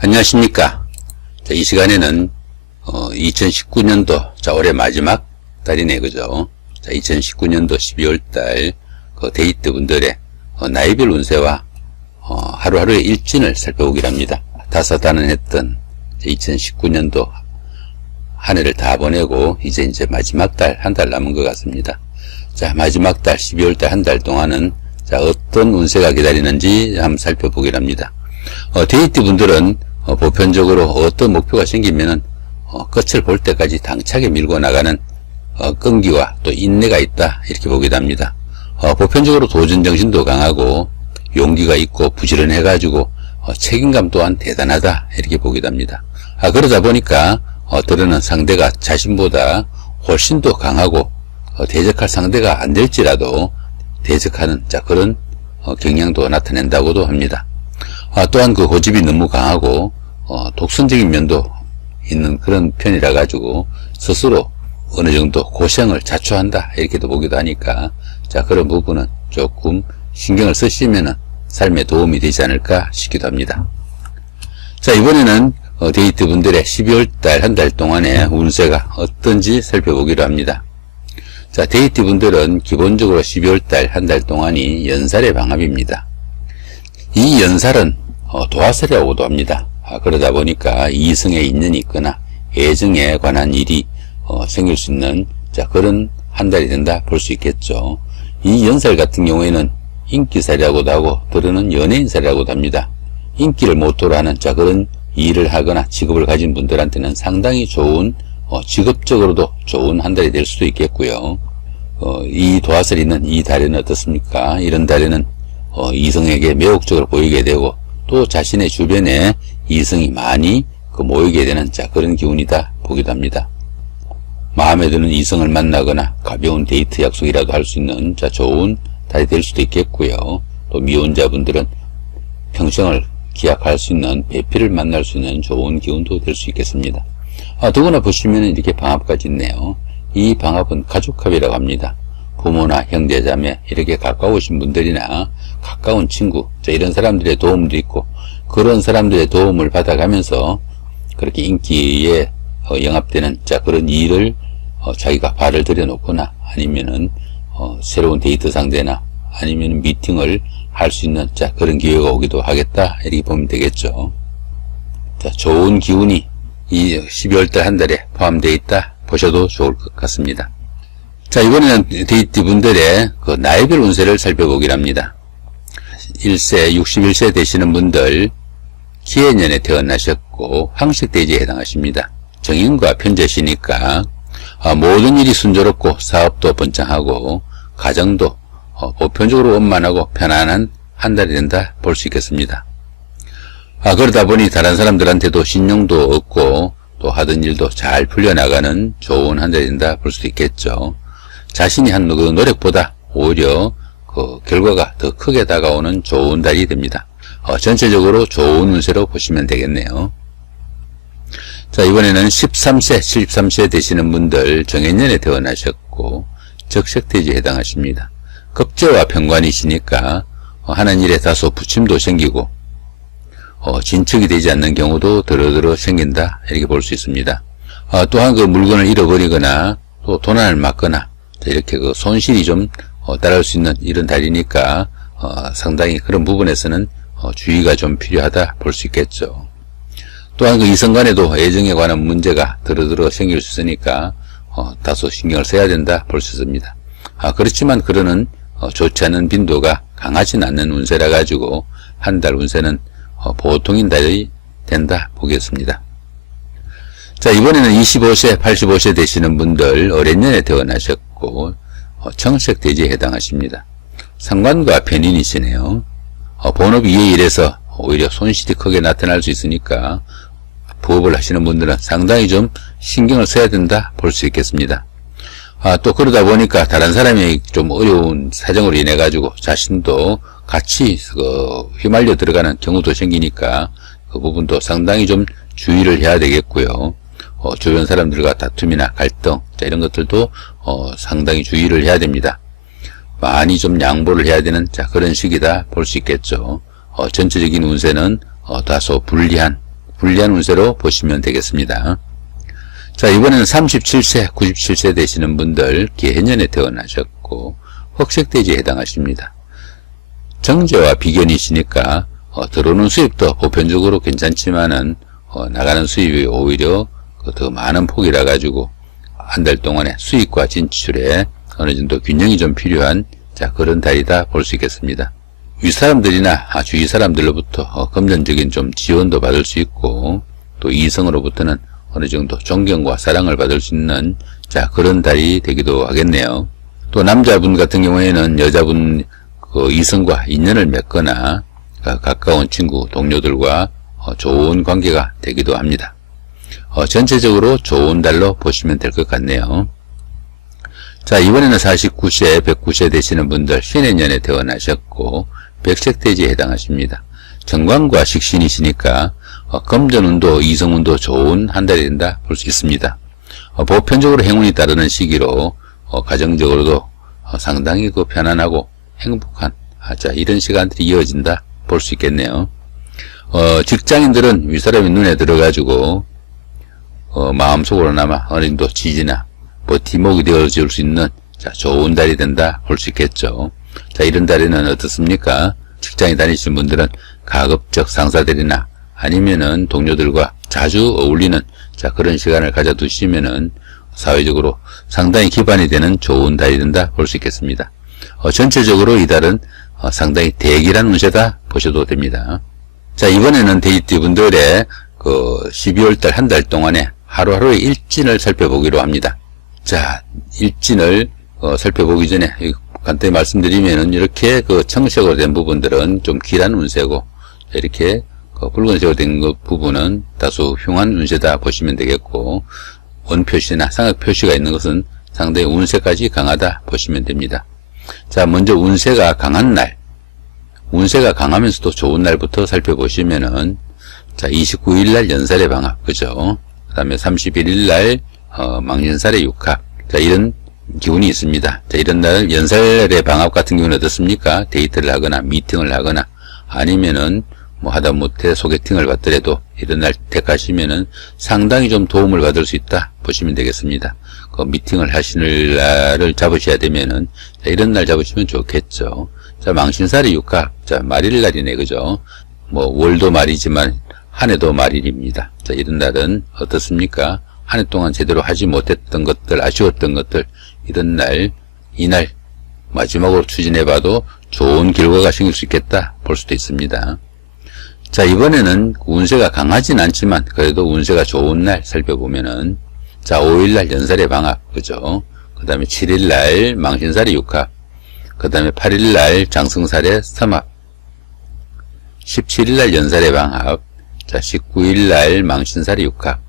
안녕하십니까. 자, 이 시간에는 2019년도 올해 마지막 달이네, 그죠? 자, 2019년도 12월달 그 데이트 분들의 나이별 운세와 하루하루의 일진을 살펴보기로 합니다. 다사다난했던 2019년도 한 해를 다 보내고 이제 마지막 달 한 달 남은 것 같습니다. 자, 마지막 달 12월달 한 달 동안은 자, 어떤 운세가 기다리는지 한번 살펴보기로 합니다. 데이트 분들은 보편적으로 어떤 목표가 생기면은 끝을 볼 때까지 당차게 밀고 나가는 끈기와 또 인내가 있다, 이렇게 보기도 합니다. 보편적으로 도전 정신도 강하고 용기가 있고 부지런해 가지고 책임감 또한 대단하다, 이렇게 보기도 합니다. 그러다 보니까 들어는 상대가 자신보다 훨씬 더 강하고 대적할 상대가 안 될지라도 대적하는 그런 경향도 나타낸다고도 합니다. 또한 그 고집이 너무 강하고 독선적인 면도 있는 그런 편이라 가지고 스스로 어느 정도 고생을 자초한다, 이렇게도 보기도 하니까 자, 그런 부분은 조금 신경을 쓰시면은 삶에 도움이 되지 않을까 싶기도 합니다. 자, 이번에는 데이트 분들의 12월달 한 달 동안의 운세가 어떤지 살펴보기로 합니다. 자, 데이트 분들은 기본적으로 12월달 한 달 동안이 연살의 방합입니다. 이 연살은 도화살이라고도 합니다. 그러다 보니까 이성에 인연이 있거나 애정에 관한 일이 생길 수 있는 그런 한 달이 된다 볼 수 있겠죠. 이 연살 같은 경우에는 인기살이라고도 하고 들어는 연예인살이라고도 합니다. 인기를 모토로 하는 그런 일을 하거나 직업을 가진 분들한테는 상당히 좋은 직업적으로도 좋은 한 달이 될 수도 있겠고요. 이 도화살이 있는 이 달에는 어떻습니까? 이런 달에는 이성에게 매혹적으로 보이게 되고 또 자신의 주변에 이성이 많이 모이게 되는 그런 기운이다 보기도 합니다. 마음에 드는 이성을 만나거나 가벼운 데이트 약속이라도 할 수 있는 좋은 달이 될 수도 있겠고요. 또 미혼자분들은 평생을 기약할 수 있는 배필을 만날 수 있는 좋은 기운도 될 수 있겠습니다. 더구나 보시면 이렇게 방합까지 있네요. 이 방합은 가족합이라고 합니다. 부모나 형제자매 이렇게 가까우신 분들이나 가까운 친구 이런 사람들의 도움도 있고 그런 사람들의 도움을 받아가면서 그렇게 인기에 영합되는 그런 일을 자기가 발을 들여놓거나 아니면은 새로운 데이트 상대나 아니면 미팅을 할 수 있는 그런 기회가 오기도 하겠다, 이렇게 보면 되겠죠. 자, 좋은 기운이 이 12월달 한 달에 포함되어 있다 보셔도 좋을 것 같습니다. 자, 이번에는 데이트 분들의 나이별 운세를 살펴보기로 합니다. 1세, 61세 되시는 분들 기해년에 태어나셨고 황색대지에 해당하십니다. 정인과 편재시니까 모든 일이 순조롭고 사업도 번창하고 가정도 보편적으로 원만하고 편안한 한 달이 된다 볼 수 있겠습니다. 그러다 보니 다른 사람들한테도 신용도 얻고 또 하던 일도 잘 풀려나가는 좋은 한 달이 된다 볼 수도 있겠죠. 자신이 한 그 노력보다 오히려 그 결과가 더 크게 다가오는 좋은 달이 됩니다. 전체적으로 좋은 운세로 보시면 되겠네요. 자, 이번에는 13세, 73세 되시는 분들 정해년에 태어나셨고 적색대지에 해당하십니다. 급제와 편관이시니까 하는 일에 다소 부침도 생기고 진척이 되지 않는 경우도 더러더러 생긴다, 이렇게 볼 수 있습니다. 또한 그 물건을 잃어버리거나 또 도난을 맞거나 이렇게 그 손실이 좀 따라올 수 있는 이런 달이니까 상당히 그런 부분에서는 주의가 좀 필요하다 볼 수 있겠죠. 또한 그 이성 간에도 애정에 관한 문제가 더러더러 생길 수 있으니까 다소 신경을 써야 된다 볼 수 있습니다. 그렇지만 그러는 좋지 않은 빈도가 강하진 않는 운세라 가지고 한 달 운세는 보통인 달이 된다 보겠습니다. 자, 이번에는 25세, 85세 되시는 분들 어린년에 태어나셨고 청색대지에 해당하십니다. 상관과 편인이시네요. 본업이 이해일해서 오히려 손실이 크게 나타날 수 있으니까 부업을 하시는 분들은 상당히 좀 신경을 써야 된다 볼 수 있겠습니다. 또 그러다 보니까 다른 사람이 좀 어려운 사정으로 인해 가지고 자신도 같이 휘말려 들어가는 경우도 생기니까 그 부분도 상당히 좀 주의를 해야 되겠고요. 주변 사람들과 다툼이나 갈등 이런 것들도 상당히 주의를 해야 됩니다. 많이 좀 양보를 해야 되는 그런 시기다 볼 수 있겠죠. 전체적인 운세는 다소 불리한 불리한 운세로 보시면 되겠습니다. 자, 이번에는 37세, 97세 되시는 분들 개해년에 태어나셨고 흑색돼지에 해당하십니다. 정제와 비견이시니까 들어오는 수입도 보편적으로 괜찮지만은 나가는 수입이 오히려 더 많은 폭이라 가지고 한 달 동안의 수입과 진출에 어느 정도 균형이 좀 필요한 그런 달이다 볼 수 있겠습니다. 윗사람들이나 주위 사람들로부터 금전적인 좀 지원도 받을 수 있고 또 이성으로부터는 어느 정도 존경과 사랑을 받을 수 있는 그런 달이 되기도 하겠네요. 또 남자분 같은 경우에는 여자분 이성과 인연을 맺거나 가까운 친구, 동료들과 좋은 관계가 되기도 합니다. 전체적으로 좋은 달로 보시면 될 것 같네요. 자, 이번에는 49세, 109세 되시는 분들 신해년에 태어나셨고 백색돼지에 해당하십니다. 정관과 식신이시니까 금전운도, 이성운도 좋은 한 달이 된다 볼 수 있습니다. 보편적으로 행운이 따르는 시기로 가정적으로도 상당히 편안하고 행복한 이런 시간들이 이어진다 볼 수 있겠네요. 직장인들은 윗사람이 눈에 들어가지고 마음속으로나마 어느 정도 지지나 버팀목이 되어줄 수 있는 좋은 달이 된다 볼 수 있겠죠. 이런 달에는 어떻습니까? 직장에 다니시는 분들은 가급적 상사들이나 아니면은 동료들과 자주 어울리는 그런 시간을 가져두시면은 사회적으로 상당히 기반이 되는 좋은 달이 된다 볼 수 있겠습니다. 전체적으로 이 달은 상당히 대기란 운세다 보셔도 됩니다. 자, 이번에는 데이트 분들의 12월달 한 달 동안에 하루하루의 일진을 살펴보기로 합니다. 자, 일진을 살펴보기 전에 간단히 말씀드리면은 이렇게 청색으로 된 부분들은 좀 길한 운세고 이렇게 붉은색으로 된 부분은 다소 흉한 운세다 보시면 되겠고 원표시나 상악 표시가 있는 것은 상당히 운세까지 강하다 보시면 됩니다. 자, 먼저 운세가 강한 날, 운세가 강하면서도 좋은 날부터 살펴보시면은 29일 날 연살의 방합, 그죠? 그 다음에 31일 날 망신살의 육합, 이런 기운이 있습니다. 이런 날 연살의 방합 같은 경우는 어떻습니까? 데이트를 하거나 미팅을 하거나 아니면은 하다못해 소개팅을 받더라도 이런 날 택하시면은 상당히 좀 도움을 받을 수 있다 보시면 되겠습니다. 미팅을 하시는 날을 잡으셔야 되면은 이런 날 잡으시면 좋겠죠. 자, 망신살의 육합, 말일 날이네, 그죠? 월도 말이지만 한 해도 말일입니다. 이런 날은 어떻습니까? 한 해 동안 제대로 하지 못했던 것들, 아쉬웠던 것들, 이런 날, 이날 마지막으로 추진해봐도 좋은 결과가 생길 수 있겠다 볼 수도 있습니다. 자, 이번에는 운세가 강하진 않지만 그래도 운세가 좋은 날 살펴보면은 5일 날 연살의 방합, 그죠? 그 다음에 7일 날 망신살의 육합, 그 다음에 8일 날 장승살의 삼합, 17일 날 연살의 방합, 19일 날 망신살의 육합,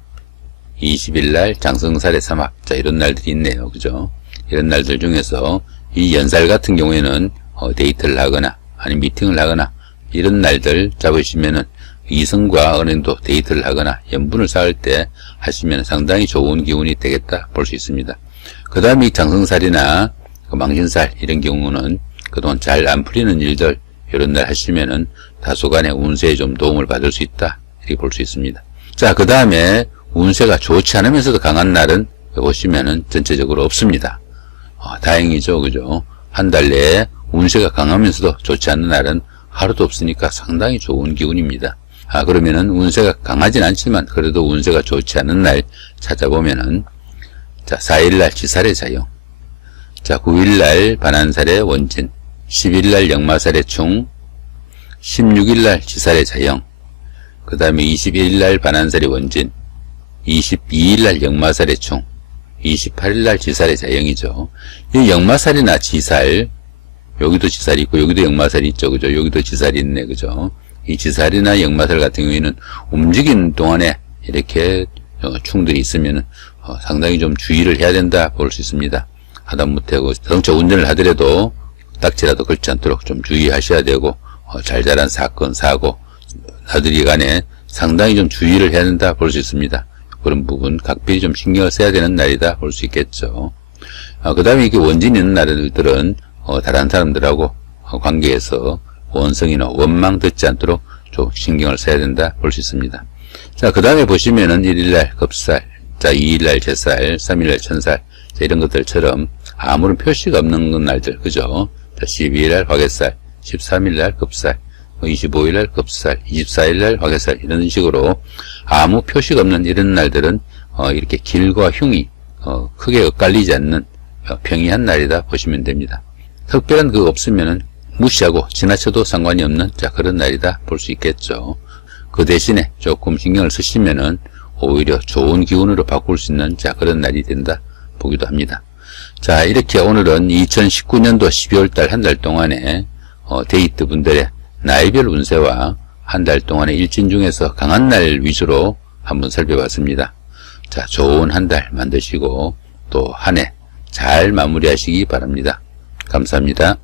20일 날 장승살의 삼합. 이런 날들이 있네요. 그죠? 이런 날들 중에서 이 연살 같은 경우에는 데이트를 하거나 아니면 미팅을 하거나 이런 날들 잡으시면은 이성과 어느 정도 데이트를 하거나 연분을 쌓을 때 하시면 상당히 좋은 기운이 되겠다 볼 수 있습니다. 그 다음에 이 장승살이나 망신살 이런 경우는 그동안 잘 안 풀리는 일들 이런 날 하시면은 다소간의 운세에 좀 도움을 받을 수 있다 이렇게 볼 수 있습니다. 자, 그 다음에 운세가 좋지 않으면서도 강한 날은 보시면은 전체적으로 없습니다. 다행이죠, 그죠? 한 달 내에 운세가 강하면서도 좋지 않은 날은 하루도 없으니까 상당히 좋은 기운입니다. 그러면은 운세가 강하진 않지만 그래도 운세가 좋지 않은 날 찾아보면은 4일 날 지살의 자용, 9일 날 반한살의 원진, 10일 날 역마살의 충, 16일 날 지살의 자영, 그 다음에 21일 날 반한살의 원진, 22일 날 역마살의 충, 28일 날 지살의 자영이죠. 이 역마살이나 지살, 여기도 지살이 있고 여기도 역마살이 있죠, 그죠? 여기도 지살이 있네, 그죠? 이 지살이나 역마살 같은 경우에는 움직이는 동안에 이렇게 충들이 있으면 상당히 좀 주의를 해야 된다 볼 수 있습니다. 하다못해 자동차 운전을 하더라도 딱지라도 걸지 않도록 좀 주의하셔야 되고 잘 자란 사건, 사고 나들이 간에 상당히 좀 주의를 해야 된다 볼 수 있습니다. 그런 부분 각별히 좀 신경을 써야 되는 날이다 볼 수 있겠죠. 그 다음에 이게 원진 있는 날들은 다른 사람들하고 관계에서 원성이나 원망 듣지 않도록 좀 신경을 써야 된다 볼 수 있습니다. 자, 그 다음에 보시면은 1일날 급살, 자, 2일날 제살, 3일날 천살, 자, 이런 것들처럼 아무런 표시가 없는 날들, 그죠? 자, 12일날 화개살, 13일날 급살, 25일날 급살, 24일날 화개살, 이런 식으로 아무 표시가 없는 이런 날들은 이렇게 길과 흉이 크게 엇갈리지 않는 평이한 날이다 보시면 됩니다. 특별한 그거 없으면은 무시하고 지나쳐도 상관이 없는 자, 그런 날이다 볼 수 있겠죠. 그 대신에 조금 신경을 쓰시면은 오히려 좋은 기운으로 바꿀 수 있는 자, 그런 날이 된다 보기도 합니다. 자, 이렇게 오늘은 2019년도 12월달 한 달 동안에 데이트 분들의 나이별 운세와 한 달 동안의 일진 중에서 강한 날 위주로 한번 살펴봤습니다. 자, 좋은 한 달 만드시고 또 한 해 잘 마무리하시기 바랍니다. 감사합니다.